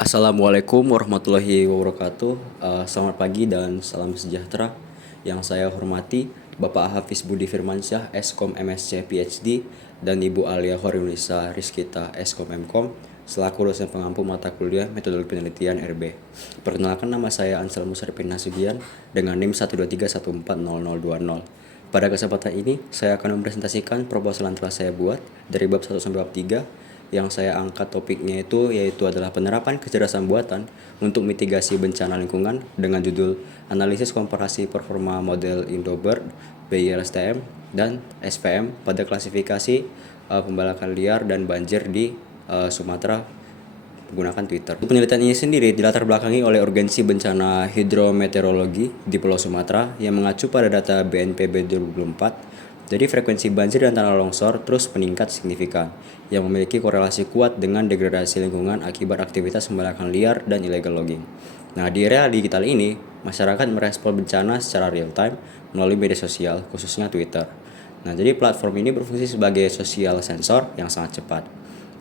Assalamualaikum warahmatullahi wabarakatuh. Selamat pagi dan salam sejahtera. Yang saya hormati Bapak Hafiz Budi Firmansyah, Eskom MSc PhD, dan Ibu Alia Hoirunisa Rizkita, Eskom MKom, selaku dosen pengampu mata kuliah Metodologi Penelitian RB. Perkenalkan, nama saya Ansel Musaripin Nasugian dengan NIM 123140020. Pada kesempatan ini, saya akan mempresentasikan proposal yang telah saya buat dari bab 1 sampai bab 3. Yang saya angkat topiknya yaitu adalah penerapan kecerdasan buatan untuk mitigasi bencana lingkungan dengan judul Analisis Komparasi Performa Model Indobird, BILSTM, dan SPM pada klasifikasi pembalakan liar dan banjir di Sumatera menggunakan Twitter. Penelitian ini sendiri dilatar belakangi oleh urgensi bencana hidrometeorologi di Pulau Sumatera yang mengacu pada data BNPB 2024. Jadi frekuensi banjir dan tanah longsor terus meningkat signifikan, yang memiliki korelasi kuat dengan degradasi lingkungan akibat aktivitas pembalakan liar dan illegal logging. Nah, di era digital ini, masyarakat merespon bencana secara real time melalui media sosial, khususnya Twitter. Nah, jadi platform ini berfungsi sebagai social sensor yang sangat cepat.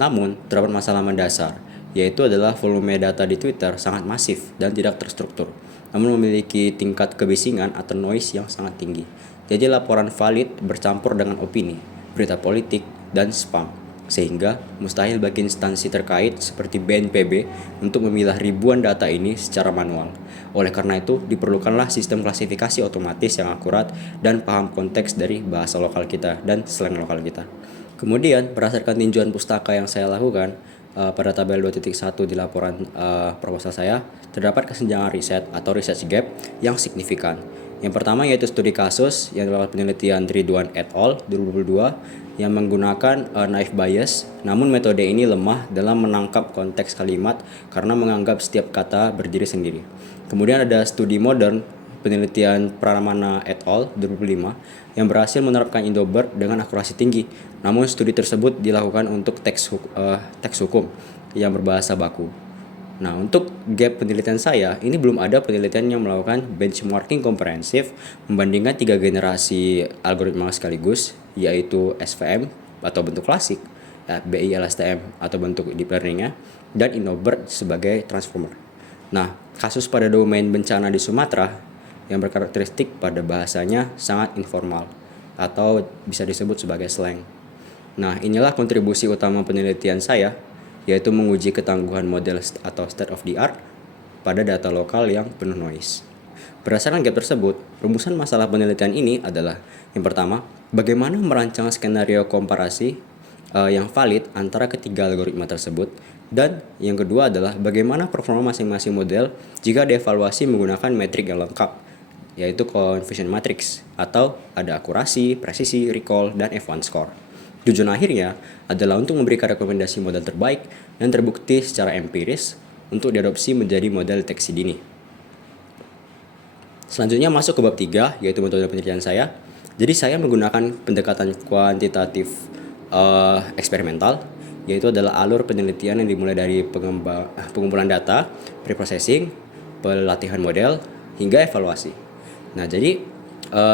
Namun, terdapat masalah mendasar, yaitu adalah volume data di Twitter sangat masif dan tidak terstruktur, namun memiliki tingkat kebisingan atau noise yang sangat tinggi. Jadi laporan valid bercampur dengan opini, berita politik, dan spam, sehingga mustahil bagi instansi terkait seperti BNPB untuk memilah ribuan data ini secara manual. Oleh karena itu, diperlukanlah sistem klasifikasi otomatis yang akurat dan paham konteks dari bahasa lokal kita dan slang lokal kita. Kemudian, berdasarkan tinjauan pustaka yang saya lakukan, pada tabel 2.1 di laporan proposal saya, terdapat kesenjangan riset atau research gap yang signifikan. Yang pertama yaitu studi kasus yang dilakukan penelitian Ridwan et al. 2022 yang menggunakan naive bias, namun metode ini lemah dalam menangkap konteks kalimat karena menganggap setiap kata berdiri sendiri. Kemudian ada studi modern penelitian Pranamana et al. 2005 yang berhasil menerapkan Indobird dengan akurasi tinggi. Namun studi tersebut dilakukan untuk teks hukum yang berbahasa baku. Nah, untuk gap penelitian saya, ini belum ada penelitian yang melakukan benchmarking komprehensif membandingkan 3 generasi algoritma sekaligus, yaitu SVM atau bentuk klasik, BILSTM atau bentuk deep learning-nya, dan Indobird sebagai transformer. Nah, kasus pada domain bencana di Sumatera yang berkarakteristik pada bahasanya sangat informal atau bisa disebut sebagai slang. Nah, inilah kontribusi utama penelitian saya, yaitu menguji ketangguhan model atau state of the art pada data lokal yang penuh noise. Berdasarkan gap tersebut, rumusan masalah penelitian ini adalah yang pertama, bagaimana merancang skenario komparasi yang valid antara ketiga algoritma tersebut, dan yang kedua adalah bagaimana performa masing-masing model jika dievaluasi menggunakan metrik yang lengkap, yaitu confusion matrix, atau ada akurasi, presisi, recall, dan F1 score. Tujuan akhirnya adalah untuk memberikan rekomendasi model terbaik dan terbukti secara empiris untuk diadopsi menjadi model deteksi dini. Selanjutnya masuk ke bab 3, yaitu metode penelitian saya. Jadi saya menggunakan pendekatan kuantitatif eksperimental, yaitu adalah alur penelitian yang dimulai dari pengumpulan data, preprocessing, pelatihan model, hingga evaluasi. Nah, jadi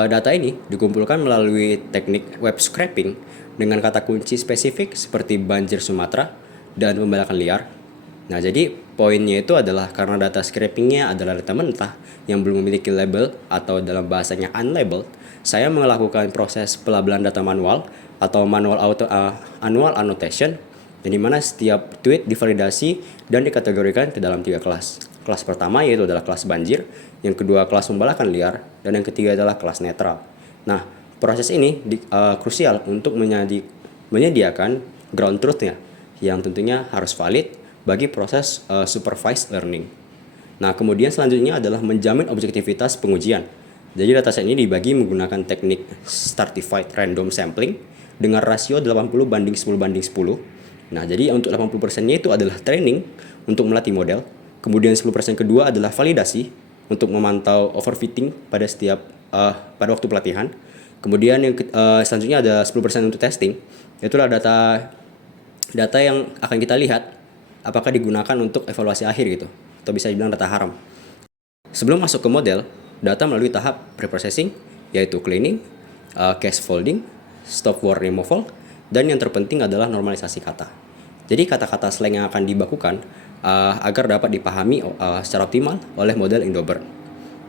data ini dikumpulkan melalui teknik web scraping dengan kata kunci spesifik seperti banjir Sumatera dan pembalakan liar. Nah, jadi poinnya itu adalah karena data scrapingnya adalah data mentah yang belum memiliki label atau dalam bahasanya unlabeled, saya melakukan proses pelabelan data manual atau manual annotation, di mana setiap tweet divalidasi dan dikategorikan ke dalam 3 kelas. Kelas pertama yaitu adalah kelas banjir, yang kedua kelas pembalakan liar, dan yang ketiga adalah kelas netral. Nah, proses ini krusial untuk menyediakan ground truth-nya yang tentunya harus valid bagi proses supervised learning. Nah, kemudian selanjutnya adalah menjamin objektivitas pengujian. Jadi dataset ini dibagi menggunakan teknik stratified random sampling dengan rasio 80:10:10. Nah, jadi untuk 80%-nya itu adalah training untuk melatih model. Kemudian 10% kedua adalah validasi untuk memantau overfitting pada pada waktu pelatihan. Kemudian yang selanjutnya ada 10% untuk testing. Itulah data yang akan kita lihat apakah digunakan untuk evaluasi akhir gitu, atau bisa dibilang data haram. Sebelum masuk ke model, data melalui tahap preprocessing, yaitu cleaning, cache folding, stop word removal, dan yang terpenting adalah normalisasi kata. Jadi kata-kata slang yang akan dibakukan agar dapat dipahami secara optimal oleh model Indobert.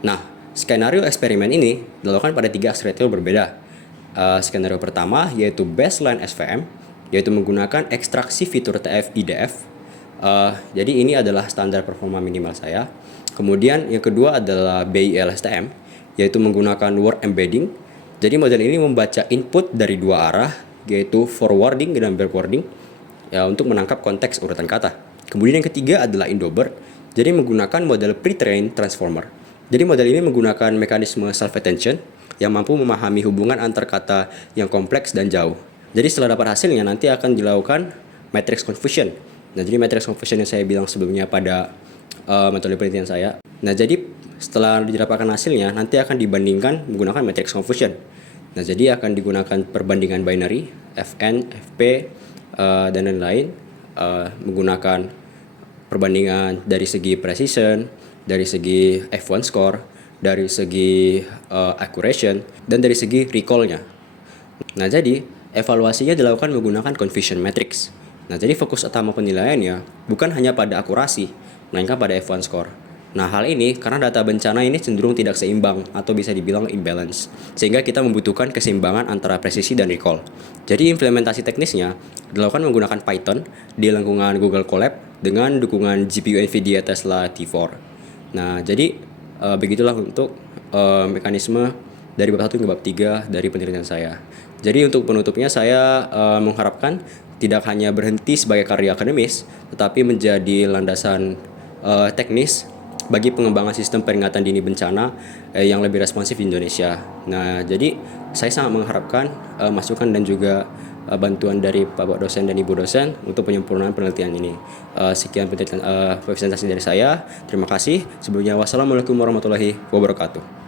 Nah, skenario eksperimen ini dilakukan pada 3 arsitektur berbeda. Skenario pertama yaitu baseline SVM, yaitu menggunakan ekstraksi fitur TF IDF. Jadi ini adalah standar performa minimal saya. Kemudian yang kedua adalah BILSTM, yaitu menggunakan word embedding. Jadi model ini membaca input dari 2 arah, yaitu forwarding dan backwarding, ya, untuk menangkap konteks urutan kata. Kemudian yang ketiga adalah Indobert, jadi menggunakan model pre-trained transformer. Jadi model ini menggunakan mekanisme self-attention yang mampu memahami hubungan antar kata yang kompleks dan jauh. Jadi setelah dapat hasilnya nanti akan dilakukan matrix confusion. Nah, jadi matrix confusion yang saya bilang sebelumnya pada metode penelitian saya. Nah, jadi setelah didapatkan hasilnya nanti akan dibandingkan menggunakan matrix confusion. Nah, jadi akan digunakan perbandingan binary Fn, Fp, dan lain-lain, menggunakan perbandingan dari segi precision, dari segi F1 score, dari segi accuracy, dan dari segi recall-nya. Nah, jadi evaluasinya dilakukan menggunakan confusion matrix. Nah, jadi fokus utama penilaiannya bukan hanya pada akurasi, melainkan pada F1 score. Nah, hal ini karena data bencana ini cenderung tidak seimbang atau bisa dibilang imbalance, sehingga kita membutuhkan keseimbangan antara presisi dan recall. Jadi implementasi teknisnya dilakukan menggunakan Python di lingkungan Google Colab dengan dukungan GPU NVIDIA Tesla T4. Nah, jadi begitulah untuk mekanisme dari bab 1 ke bab 3 dari penelitian saya. Jadi untuk penutupnya saya mengharapkan tidak hanya berhenti sebagai karya akademis, tetapi menjadi landasan teknis bagi pengembangan sistem peringatan dini bencana yang lebih responsif di Indonesia. Nah, jadi saya sangat mengharapkan masukan dan juga bantuan dari Bapak dosen dan Ibu dosen untuk penyempurnaan penelitian ini. Sekian presentasi dari saya. Terima kasih. Sebelumnya, wassalamualaikum warahmatullahi wabarakatuh.